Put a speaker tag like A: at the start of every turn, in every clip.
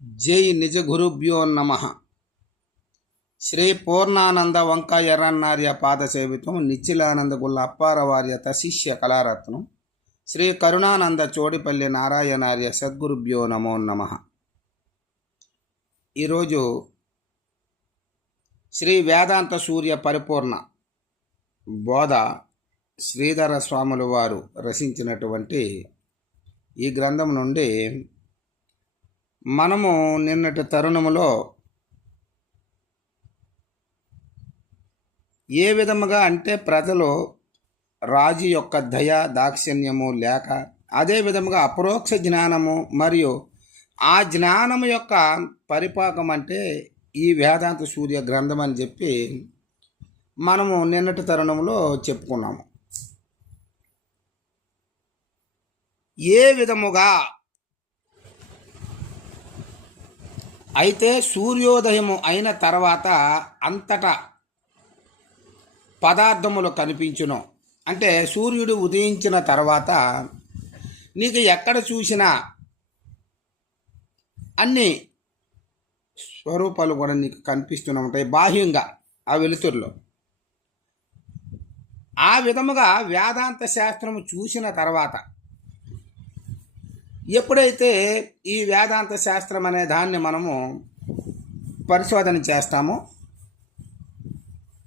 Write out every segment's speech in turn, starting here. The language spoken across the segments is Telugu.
A: జై నిజ గురుభ్యో నమ. శ్రీ పూర్ణానంద వంకాయరన్నార్య పాదసేవితం నిచ్చిలానంద గుల్ల అప్పారవార్యత శిష్య కళారత్నం శ్రీ కరుణానంద చోడిపల్లి నారాయణార్య సద్గురుభ్యో నమో నమ. ఈరోజు శ్రీ వేదాంత సూర్య పరిపూర్ణ బోధ శ్రీధర స్వాములు వారు రచించినటువంటి ఈ గ్రంథం నుండి మనము నిన్నటి తరుణములో ఏ విధముగా అంటే ప్రజలు రాజు యొక్క దయ దాక్షిణ్యము లేక అదే విధముగా అపరోక్ష జ్ఞానము మరియు ఆ జ్ఞానము యొక్క పరిపాకం అంటే ఈ వేదాంత సూర్య గ్రంథం అని చెప్పి మనము నిన్నటి తరుణంలో చెప్పుకున్నాము. ఏ విధముగా అయితే సూర్యోదయము అయిన తర్వాత అంతటా పదార్థములు కనిపించును. అంటే సూర్యుడు ఉదయించిన తర్వాత నీకు ఎక్కడ చూసినా అన్ని స్వరూపాలు కూడా నీకు కనిపిస్తూనే ఉంటాయి బాహ్యంగా ఆ వెలుతురులో. ఆ విధముగా వేదాంత శాస్త్రము చూసిన తర్వాత ఎప్పుడైతే ఈ వేదాంత శాస్త్రం అనే దాన్ని మనము పరిశోధన చేస్తామో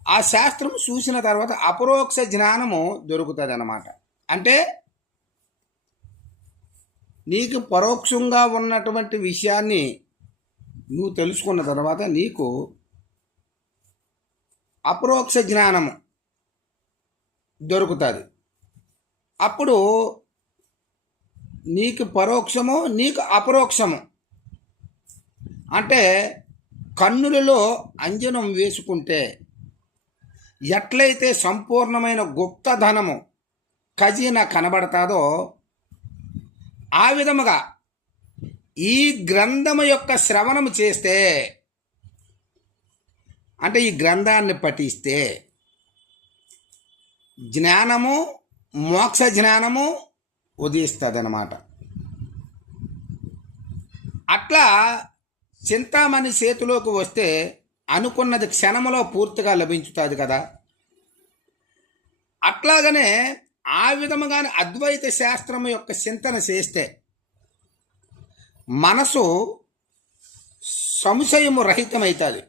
A: ఆ శాస్త్రం చూసిన తర్వాత అపరోక్ష జ్ఞానము దొరుకుతుంది అన్నమాట అంటే నీకు పరోక్షంగా ఉన్నటువంటి విషయాన్ని నువ్వు తెలుసుకున్న తర్వాత నీకు అపరోక్ష జ్ఞానము దొరుకుతుంది. అప్పుడు నీకు పరోక్షము నీకు అపరోక్షము. అంటే కన్నులలో అంజనం వేసుకుంటే ఎట్లయితే సంపూర్ణమైన గుప్తధనము ఖజీనా కనబడతాదో ఆ విధముగా ఈ గ్రంథము యొక్క శ్రవణము చేస్తే అంటే ఈ గ్రంథాన్ని పఠిస్తే జ్ఞానము మోక్ష జ్ఞానము ఉదయిస్తుంది అన్నమాట అట్లా చింతామణి చేతిలోకి వస్తే అనుకున్నది క్షణములో పూర్తిగా లభించుతుంది కదా. అట్లాగనే ఆ విధముగానే అద్వైత శాస్త్రము యొక్క చింతన చేస్తే మనసు సంశయము రహితమవుతుంది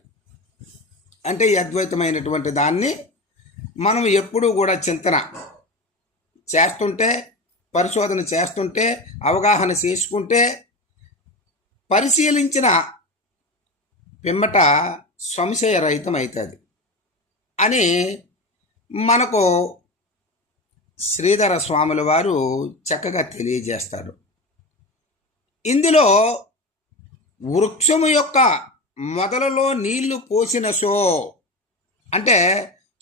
A: అంటే ఈ అద్వైతమైనటువంటి దాన్ని మనం ఎప్పుడూ కూడా చింతన చేస్తుంటే పరిశోధన చేస్తుంటే అవగాహన చేసుకుంటే పరిశీలించిన పిమ్మట సంశయరహితం అవుతుంది అని మనకు శ్రీధర స్వాముల వారు చక్కగా తెలియజేస్తారు. ఇందులో వృక్షము యొక్క మొదలలో నీళ్ళు పోసిన సో అంటే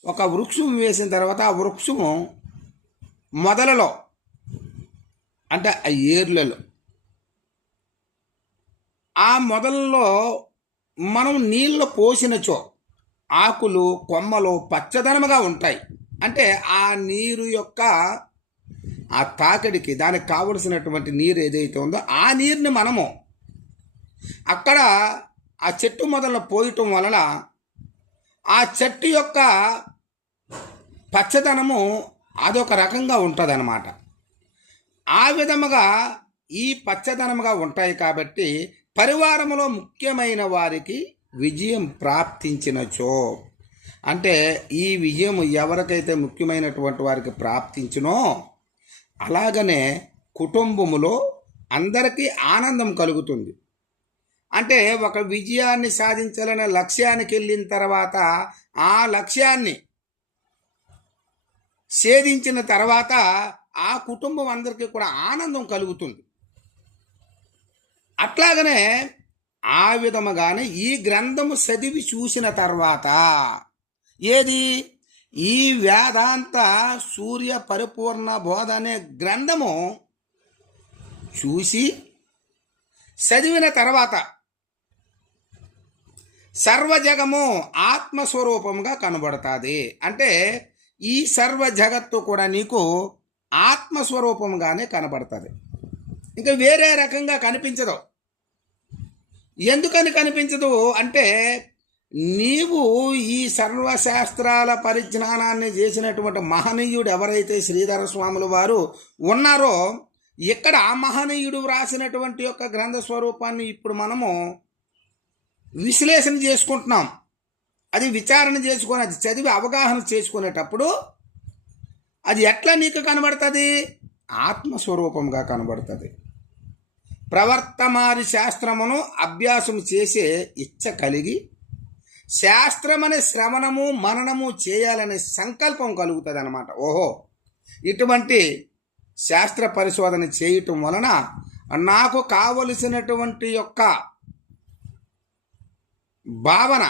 A: ఒక వృక్షం వేసిన తర్వాత ఆ వృక్షము మొదలలో అంటే ఆ ఏర్లలో. ఆ మొదల్లో మనం నీళ్ళు పోసినచో ఆకులు కొమ్మలు పచ్చదనముగా ఉంటాయి. అంటే ఆ నీరు యొక్క ఆ తాకిడికి దానికి కావలసినటువంటి నీరు ఏదైతే ఉందో ఆ నీరుని మనము అక్కడ ఆ చెట్టు మొదలు పోయటం వలన ఆ చెట్టు యొక్క పచ్చదనము అదొక రకంగా ఉంటుంది ఆ విధముగా ఈ పచ్చదనముగా ఉంటాయి కాబట్టి పరివారములో ముఖ్యమైన వారికి విజయం ప్రాప్తించినచో. అంటే ఈ విజయం ఎవరికైతే ముఖ్యమైనటువంటి వారికి ప్రాప్తించినో అలాగనే కుటుంబములో అందరికీ ఆనందం కలుగుతుంది. అంటే ఒక విజయాన్ని సాధించాలనే లక్ష్యానికి వెళ్ళిన తర్వాత ఆ లక్ష్యాన్ని ఛేదించిన తర్వాత ఆ కుటుంబం అందరికీ కూడా ఆనందం కలుగుతుంది. అట్లాగనే ఆ విధముగానే ఈ గ్రంథము చదివి చూసిన తర్వాత ఏది? ఈ వేదాంత సూర్య పరిపూర్ణ బోధ అనే గ్రంథము చూసి చదివిన తర్వాత సర్వజగము ఆత్మస్వరూపంగా కనబడుతుంది. అంటే ఈ సర్వ జగత్తు కూడా నీకు ఆత్మస్వరూపంగానే కనబడుతుంది. ఇంకా వేరే రకంగా కనిపించదు. ఎందుకని కనిపించదు? అంటే నీవు ఈ సర్వశాస్త్రాల పరిజ్ఞానాన్ని చేసినటువంటి మహనీయుడు ఎవరైతే శ్రీధర స్వాముల వారు ఉన్నారో ఇక్కడ ఆ మహనీయుడు వ్రాసినటువంటి యొక్క గ్రంథ స్వరూపాన్ని ఇప్పుడు మనము విశ్లేషణ చేసుకుంటున్నాం. అది విచారణ చేసుకొని అది చదివి అవగాహన చేసుకునేటప్పుడు అది ఎట్లా నీకు కనబడుతుంది? ఆత్మస్వరూపంగా కనబడుతుంది. ప్రవర్తమారి శాస్త్రమును అభ్యాసం చేసే ఇచ్చ కలిగి శాస్త్రమనే శ్రవణము మననము చేయాలనే సంకల్పం కలుగుతుంది అనమాట ఓహో! ఇటువంటి శాస్త్ర పరిశోధన చేయటం వలన నాకు కావలసినటువంటి యొక్క భావన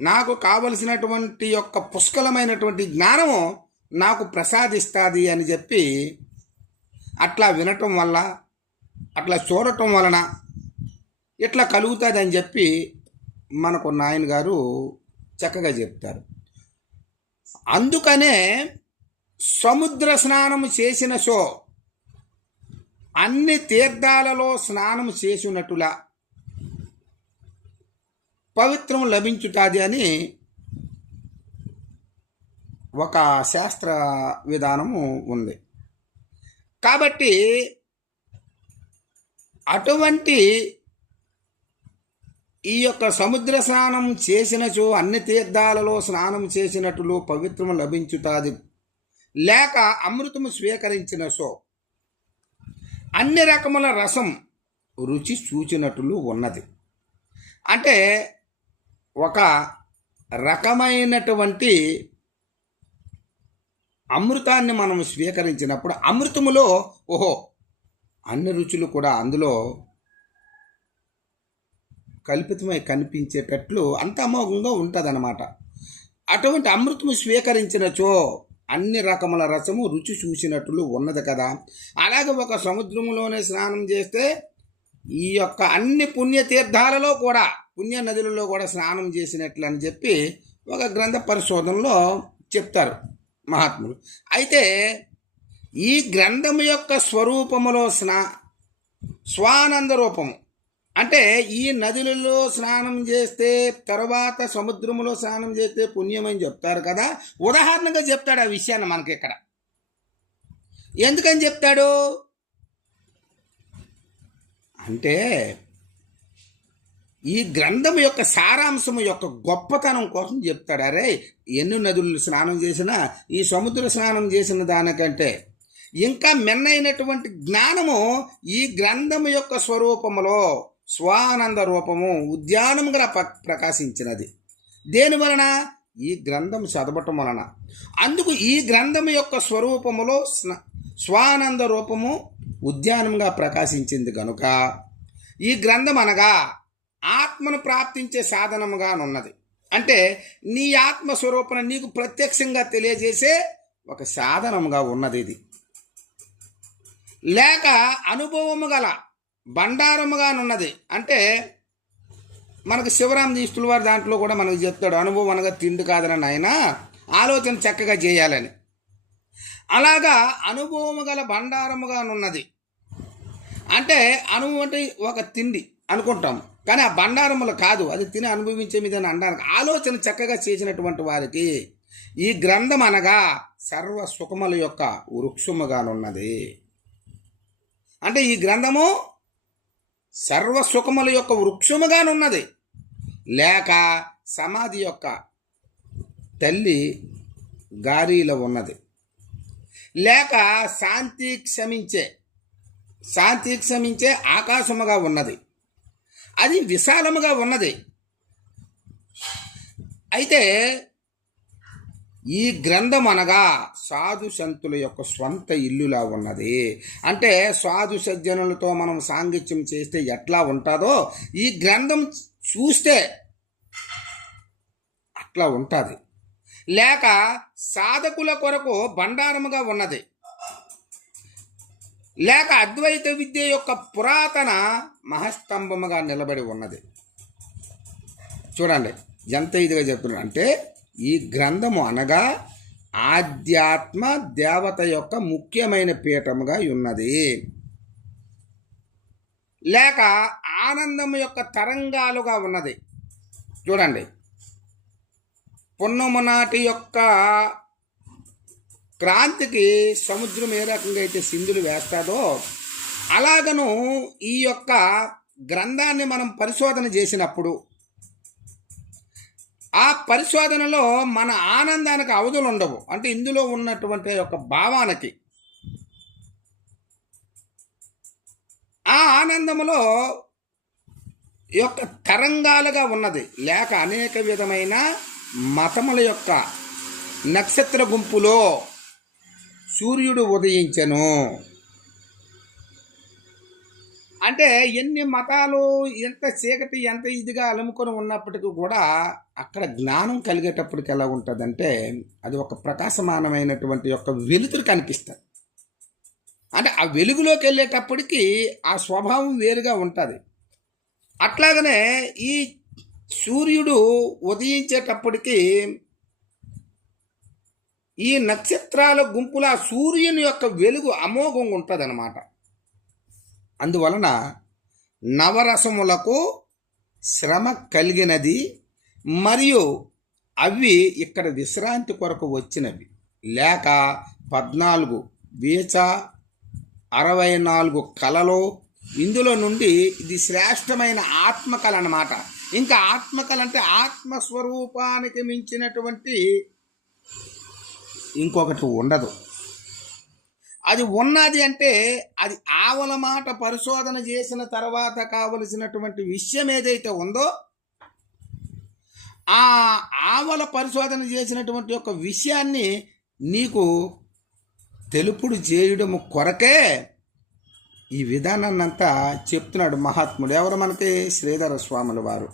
A: నాకు కావలసినటువంటి యొక్క పుష్కలమైనటువంటి జ్ఞానము నాకు ప్రసాదిస్తుంది అని చెప్పి అట్లా వినటం వల్ల అట్లా చూడటం వలన ఇట్లా కలుగుతుంది అని చెప్పి మనకు నాయన గారు చక్కగా చెప్తారు. అందుకనే సముద్ర స్నానం చేసిన సో అన్ని తీర్థాలలో స్నానం చేసినట్టులా పవిత్రం లభించుతాది అని ఒక శాస్త్ర విధానము ఉంది. కాబట్టి అటువంటి ఈ యొక్క సముద్ర స్నానం చేసినచో అన్ని తీర్థాలలో స్నానం చేసినట్లు పవిత్రము లభించుతాది. లేక అమృతము స్వీకరించిన సో అన్ని రకముల రసం రుచి చూచినట్లు ఉన్నది. అంటే ఒక రకమైనటువంటి అమృతాన్ని మనం స్వీకరించినప్పుడు అమృతములో ఓహో అన్ని రుచులు కూడా అందులో కల్పితమై కనిపించేటట్లు అంత అమోఘంగా ఉంటుంది అటువంటి అమృతము స్వీకరించినచో అన్ని రకముల రసము రుచి చూసినట్లు ఉన్నది కదా. అలాగే ఒక సముద్రములోనే స్నానం చేస్తే ఈ యొక్క అన్ని పుణ్యతీర్థాలలో కూడా పుణ్య నదులలో కూడా స్నానం చేసినట్లు అని చెప్పి ఒక గ్రంథ పరిశోధనలో చెప్తారు. మహాత్ములు. అయితే ఈ గ్రంథము యొక్క స్వరూపములో స్నా స్వానంద రూపము. అంటే ఈ నదులలో స్నానం చేస్తే తర్వాత సముద్రములో స్నానం చేస్తే పుణ్యం అని చెప్తారు కదా. ఉదాహరణగా చెప్తాడు ఆ విషయాన్ని మనకి ఇక్కడ ఎందుకని చెప్తాడు? అంటే ఈ గ్రంథం యొక్క సారాంశం యొక్క గొప్పతనం కోసం చెప్తాడు. అరే ఎన్ని నదులు స్నానం చేసినా ఈ సముద్ర స్నానం చేసిన దానికంటే ఇంకా మెన్నైనటువంటి జ్ఞానము ఈ గ్రంథము యొక్క స్వరూపములో స్వానంద రూపము ఉద్యానముగా ప్ర- ప్రకాశించినది. దేని వలన? ఈ గ్రంథం చదవటం వలన. అందుకు ఈ గ్రంథం యొక్క స్వరూపములో స్వానంద రూపము ఉద్యానంగా ప్రకాశించింది కనుక ఈ గ్రంథం అనగా ఆత్మను ప్రాప్తించే సాధనముగా ఉన్నది అంటే నీ ఆత్మ స్వరూపణ నీకు ప్రత్యక్షంగా తెలియజేసే ఒక సాధనముగా ఉన్నది ఇది. లేక అనుభవము గల బండారముగానున్నది అంటే మనకు శివరాం దీస్తుల వారి దాంట్లో కూడా మనకు చెప్తాడు అనుభవం అనగా తిండి కాదని ఆయన ఆలోచన చక్కగా చేయాలని. అలాగా అనుభవము గల బండారముగానున్నది అంటే అనుభవం అంటే ఒక తిండి అనుకుంటాము. కానీ ఆ బండారములు కాదు. అది తిని అనుభవించే మీద అనడానికి ఆలోచన చక్కగా చేసినటువంటి వారికి ఈ గ్రంథం అనగా సర్వ సుఖముల యొక్క వృక్షముగానున్నది. అంటే ఈ గ్రంథము సర్వ సుఖముల యొక్క వృక్షముగానున్నది. లేక సమాధి యొక్క తల్లి గారీలో ఉన్నది. లేక శాంతి క్షమించే శాంతి క్షమించే ఆకాశముగా ఉన్నది. అది విశాలముగా ఉన్నది. అయితే ఈ గ్రంథం అనగా సాధు సంతుల యొక్క స్వంత ఇల్లులా ఉన్నది. అంటే సాధు సజ్జనులతో మనం సాంగిత్యం చేస్తే ఎట్లా ఉంటుందో ఈ గ్రంథం చూస్తే అట్లా ఉంటుంది. లేక సాధకుల కొరకు బండారముగా ఉన్నది. లేక అద్వైత విద్య యొక్క పురాతన మహస్తంభముగా నిలబడి ఉన్నది. చూడండి ఎంత ఇదిగా చెప్తున్నాడు అంటే ఈ గ్రంథము అనగా ఆధ్యాత్మ దేవత యొక్క ముఖ్యమైన పీఠముగా ఉన్నది. లేక ఆనందం యొక్క తరంగాలుగా ఉన్నది. చూడండి పున్నమునాటి యొక్క క్రాంతికి సముద్రం ఏ రకంగా అయితే సింధులు వేస్తాదో అలాగను ఈ యొక్క గ్రంథాన్ని మనం పరిశోధన చేసినప్పుడు ఆ పరిశోధనలో మన ఆనందానికి అవధులు ఉండవు. అంటే ఇందులో ఉన్నటువంటి యొక్క భావానికి. ఆ ఆనందములో యొక్క తరంగాలుగా ఉన్నది. లేక అనేక విధమైన మతముల యొక్క నక్షత్ర గుంపులో సూర్యుడు ఉదయించను. అంటే ఎన్ని మతాలు ఎంత చీకటి ఎంత ఇదిగా అలుముకొని ఉన్నప్పటికీ కూడా అక్కడ జ్ఞానం కలిగేటప్పటికి ఎలా ఉంటుందంటే అది ఒక ప్రకాశమానమైనటువంటి యొక్క వెలుతురు కనిపిస్తుంది. అంటే ఆ వెలుగులోకి వెళ్ళేటప్పటికి ఆ స్వభావం వేరుగా ఉంటుంది. అట్లాగనే ఈ సూర్యుడు ఉదయించేటప్పటికీ ఈ నక్షత్రాల గుంపుల సూర్యుని యొక్క వెలుగు అమోఘంగా ఉంటుంది అందువలన నవరసములకు శ్రమ కలిగినది మరియు అవి ఇక్కడ విశ్రాంతి కొరకు వచ్చినవి. లేక పద్నాలుగు వీచ అరవై నాలుగు కళలు ఇందులో నుండి ఇది శ్రేష్టమైన ఆత్మకళ అన్నమాట. ఇంకా ఆత్మకళ అంటే ఆత్మస్వరూపానికి మించినటువంటి ఇంకొకటి ఉండదు. అది ఉన్నది అంటే అది ఆవల మాట పరిశోధన చేసిన తర్వాత కావలసినటువంటి విషయం ఏదైతే ఉందో ఆ ఆవల పరిశోధన చేసినటువంటి యొక్క విషయాన్ని నీకు తెలుపుడు చేయడం కొరకే ఈ విధానాన్ని అంతా చెప్తున్నాడు మహాత్ముడు. ఎవరు మనకి? శ్రీధర స్వాముల వారు.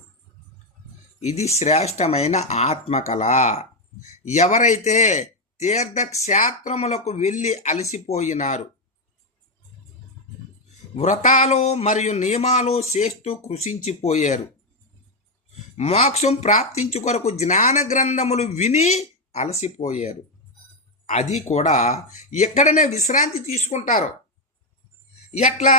A: ఇది శ్రేష్టమైన ఆత్మకళ. ఎవరైతే తీర్థక్షేత్రములకు వెళ్ళి అలసిపోయినారు. వ్రతాలు మరియు నియమాలు చేస్తూ కృషించిపోయారు. మోక్షం ప్రాప్తించు కొరకు జ్ఞాన గ్రంథములు విని అలసిపోయారు. అది కూడా ఎక్కడనే విశ్రాంతి తీసుకుంటారు. ఎట్లా?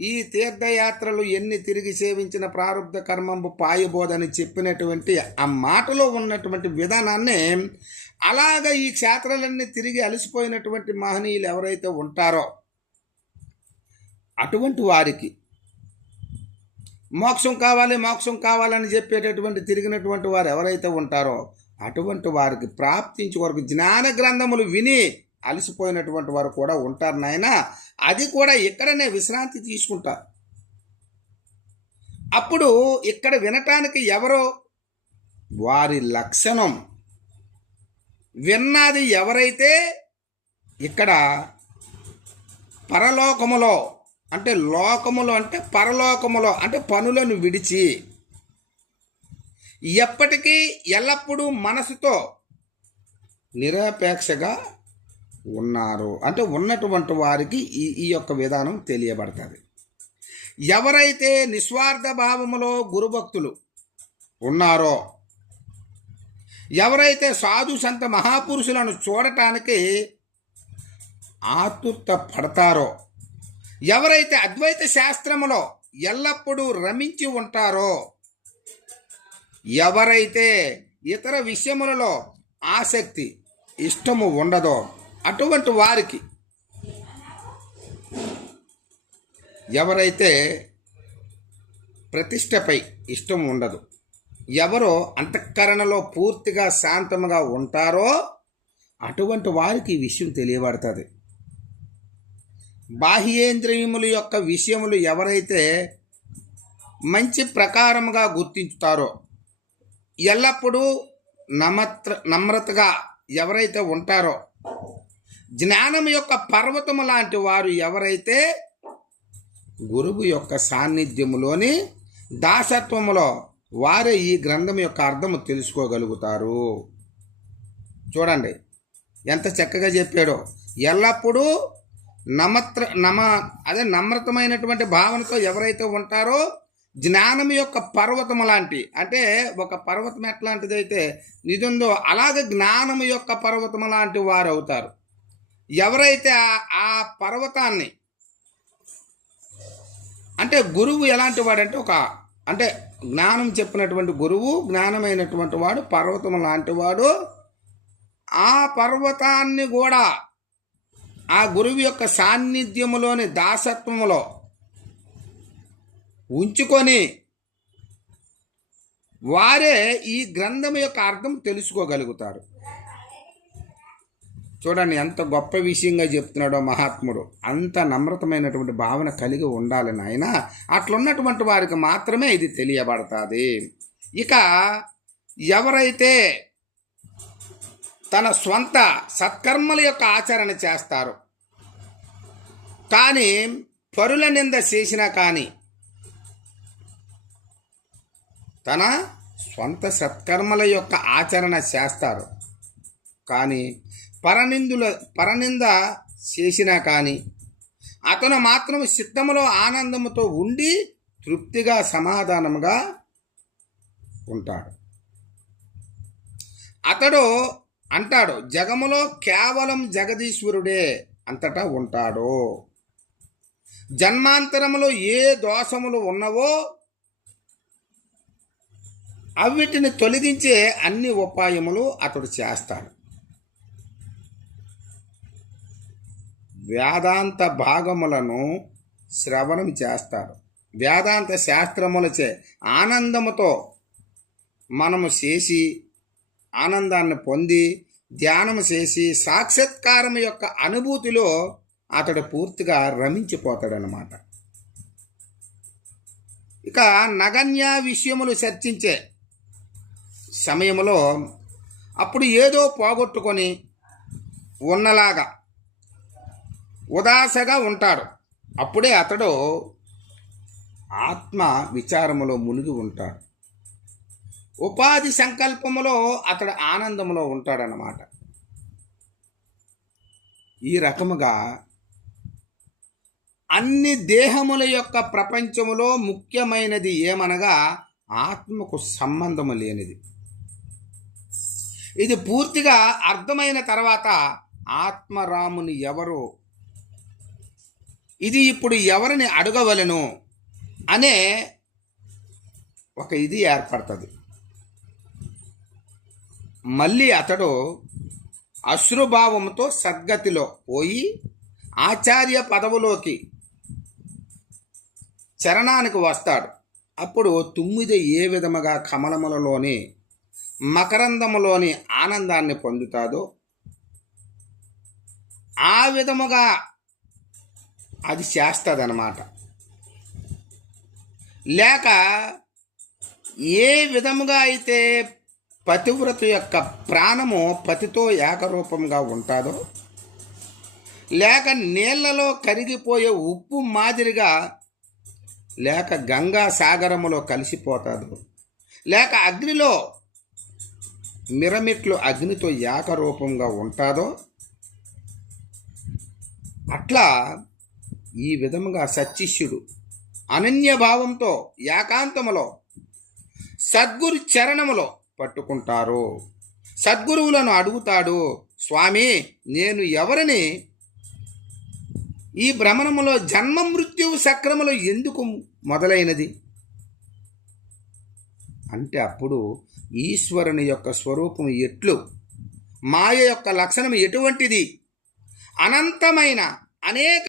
A: ఈ తీర్థయాత్రలు ఎన్ని తిరిగి సేవించిన ప్రారంభ కర్మంబు పాయబోదని చెప్పినటువంటి ఆ మాటలో ఉన్నటువంటి విధానాన్ని అలాగ ఈ క్షేత్రాలన్నీ తిరిగి అలసిపోయినటువంటి మహనీయులు ఎవరైతే ఉంటారో అటువంటి వారికి మోక్షం కావాలి మోక్షం కావాలని చెప్పేటటువంటి తిరిగినటువంటి వారు ఎవరైతే ఉంటారో అటువంటి వారికి ప్రాప్తించే వరకు జ్ఞాన గ్రంథములు విని అలసిపోయినటువంటి వారు కూడా ఉంటారు నాయన. అది కూడా ఇక్కడనే విశ్రాంతి తీసుకుంటారు అప్పుడు ఇక్కడ వినటానికి ఎవరో? వారి లక్షణం. విన్నది ఎవరైతే? ఇక్కడ పరలోకములో అంటే లోకములో అంటే పరలోకములో అంటే పనులను విడిచి ఎప్పటికీ ఎల్లప్పుడూ మనసుతో నిరపేక్షగా ఉన్నారు. అంటే ఉన్నటువంటి వారికి ఈ ఈ యొక్క విధానం తెలియబడుతుంది. ఎవరైతే నిస్వార్థ భావములో గురుభక్తులు ఉన్నారో ఎవరైతే సాధు సంత మహాపురుషులను చూడటానికి ఆతుర్త పడతారో ఎవరైతే అద్వైత శాస్త్రములో ఎల్లప్పుడూ రమించి ఉంటారో ఎవరైతే ఇతర విషయములలో ఆసక్తి ఇష్టము ఉండదో అటువంటి వారికి ఎవరైతే ప్రతిష్టపై ఇష్టం ఉండదు ఎవరో అంతఃకరణలో పూర్తిగా శాంతముగా ఉంటారో అటువంటి వారికి ఈ విషయం తెలియబడుతుంది. బాహ్యేంద్రియముల యొక్క విషయములు ఎవరైతే మంచి ప్రకారముగా గుర్తించుతారో ఎల్లప్పుడూ నమత్ర నమ్రతగా ఎవరైతే ఉంటారో జ్ఞానం యొక్క పర్వతము లాంటి వారు ఎవరైతే గురువు యొక్క సాన్నిధ్యములోని దాసత్వములో వారే ఈ గ్రంథం యొక్క అర్థము తెలుసుకోగలుగుతారు. చూడండి ఎంత చక్కగా చెప్పాడో. ఎల్లప్పుడూ నమత్ర నమ అదే నమ్రతమైనటువంటి భావనతో ఎవరైతే ఉంటారో జ్ఞానం యొక్క పర్వతం లాంటి అంటే ఒక పర్వతం ఎట్లాంటిది అయితే నిజందో అలాగే జ్ఞానం యొక్క పర్వతం లాంటి వారు అవుతారు. ఎవరైతే ఆ- పర్వతాన్ని అంటే గురువు ఎలాంటి వాడంటే ఒక అంటే జ్ఞానం చెప్పినటువంటి గురువు జ్ఞానమైనటువంటి వాడు పర్వతం లాంటి వాడు ఆ పర్వతాన్ని కూడా ఆ గురువు యొక్క సాన్నిధ్యములోని దాసత్వములో ఉంచుకొని వారే ఈ గ్రంథం యొక్క అర్థం తెలుసుకోగలుగుతారు. చూడండి ఎంత గొప్ప విషయంగా చెప్తున్నాడో మహాత్ముడు. అంత నమ్రతమైనటువంటి భావన కలిగి ఉండాలి నాయన. అట్లున్నటువంటి వారికి మాత్రమే ఇది తెలియబడుతుంది. ఇక ఎవరైతే తన స్వంత సత్కర్మల యొక్క ఆచరణ చేస్తారు కానీ పరుల నింద చేసినా కానీ తన స్వంత సత్కర్మల యొక్క ఆచరణ చేస్తారు. కానీ పరనిందుల పరనింద చేసినా కానీ అతను మాత్రం సిద్ధములో ఆనందముతో ఉండి తృప్తిగా సమాధానముగా ఉంటాడు. అతడు అంటాడు జగములో కేవలం జగదీశ్వరుడే అంతటా ఉంటాడు? జన్మాంతరములో ఏ దోషములు ఉన్నవో అవిటిని తొలగించే అన్ని ఉపాయములు అతడు చేస్తాడు. వేదాంత భాగములను శ్రవణం చేస్తారు. వేదాంత శాస్త్రములచే ఆనందముతో మనము చేసి ఆనందాన్ని పొంది ధ్యానము చేసి సాక్షాత్కారం యొక్క అనుభూతిలో అతడు పూర్తిగా రమించిపోతాడనమాట ఇక నగన్య విషయములు చర్చించే సమయంలో అప్పుడు ఏదో పోగొట్టుకొని ఉన్నలాగా ఉదాసగా ఉంటాడు. అప్పుడే అతడు ఆత్మ విచారములో మునిగి ఉంటాడు. ఉపాధి సంకల్పములో అతడు ఆనందములో ఉంటాడనమాట ఈ రకముగా అన్ని దేహముల యొక్క ప్రపంచములో ముఖ్యమైనది ఏమనగా ఆత్మకు సంబంధము లేనిది. ఇది పూర్తిగా అర్థమైన తర్వాత ఆత్మరాముని ఎవరు ఇది ఇప్పుడు ఎవరిని అడగవలను అనే ఒక ఇది ఏర్పడుతుంది. మళ్ళీ అతడు అశ్రుభావంతో సద్గతిలో పోయి ఆచార్య పదవులోకి చరణానికి వస్తాడు. అప్పుడు తుమ్మిది ఏ విధముగా కమలములలోని మకరందములోని ఆనందాన్ని పొందుతాదో ఆ విధముగా అది చేస్తుందన్నమాట. లేక ఏ విధముగా అయితే పతివ్రత యొక్క ప్రాణము పతితో ఏకరూపంగా ఉంటుందో లేక నీళ్ళలో కరిగిపోయే ఉప్పు మాదిరిగా లేక గంగా సాగరములో కలిసిపోతాదో లేక అగ్నిలో మిరమిట్లు అగ్నితో ఏకరూపంగా ఉంటుందో అట్లా ఈ విధముగా సచ్చిష్యుడు అనన్య భావంతో ఏకాంతములో సద్గురు చరణములో పట్టుకుంటారు. సద్గురువులను అడుగుతాడు స్వామి నేను ఎవరిని? ఈ భ్రమణములో జన్మ మృత్యువు సక్రములు ఎందుకు మొదలైనది? అంటే అప్పుడు ఈశ్వరుని యొక్క స్వరూపం ఎట్లు? మాయ యొక్క లక్షణం ఎటువంటిది? అనంతమైన అనేక